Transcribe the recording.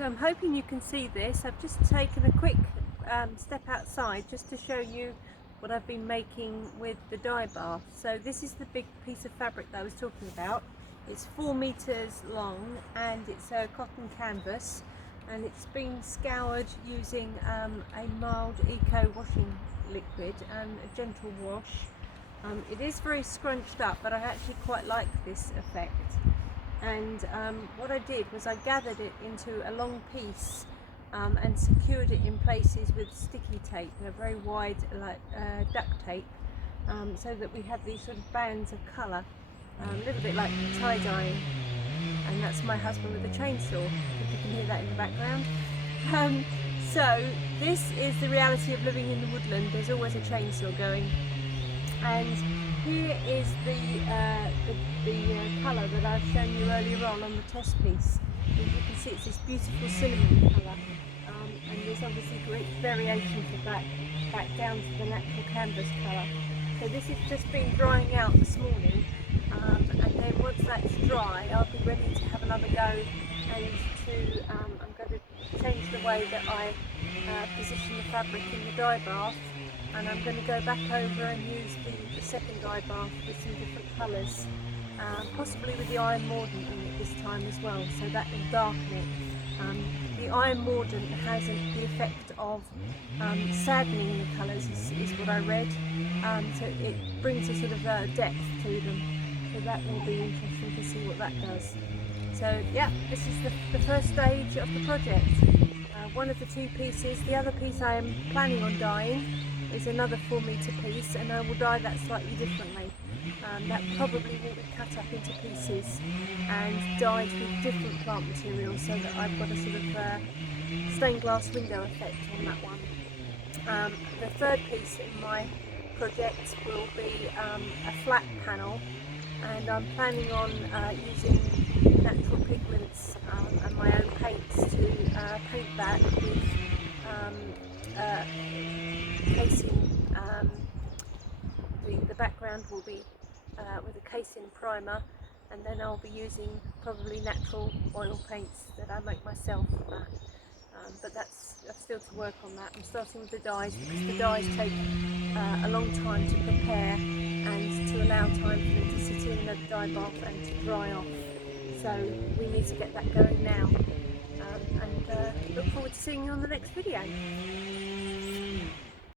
So I'm hoping you can see this. I've just taken a quick step outside just to show you what I've been making with the dye bath. So this is the big piece of fabric that I was talking about. It's 4 meters long and it's a cotton canvas, and it's been scoured using a mild eco washing liquid and a gentle wash. It is very scrunched up, but I actually quite like this effect. And what I did was I gathered it into a long piece and secured it in places with sticky tape, a very wide duct tape, so that we have these sort of bands of colour, a little bit like tie-dyeing. And that's my husband with a chainsaw, if you can hear that in the background. So this is the reality of living in the woodland. There's always a chainsaw going. And here is the colour that I've shown you earlier on the test piece. As you can see, it's this beautiful cinnamon colour, and there's obviously great variation of that back down to the natural canvas colour. So this has just been drying out this morning, and then once that's dry, I'll be ready to have another go, and I'm going to change the way that I position the fabric in the dye bath. And I'm going to go back over and use the second dye bath with some different colours, possibly with the iron mordant in it this time as well, so that will darken it. The iron mordant has the effect of saddening the colours, is what I read, so it brings a sort of depth to them, so that will be interesting to see what that does. So yeah, this is the first stage of the project. One of the two pieces, the other piece I am planning on dyeing is another 4 metre piece, and I will dye that slightly differently. That probably will be cut up into pieces and dyed with different plant materials, so that I've got a sort of stained glass window effect on that one. The third piece in my project will be a flat panel, and I'm planning on using natural pigments and my own paints to paint that with casing. The background will be with a casing primer, and then I'll be using probably natural oil paints that I make myself. But I've still to work on that. I'm starting with the dyes because the dyes take a long time to prepare and to allow time for them to sit in the dye bath and to dry off. So we need to get that going now, and look forward to seeing you on the next video.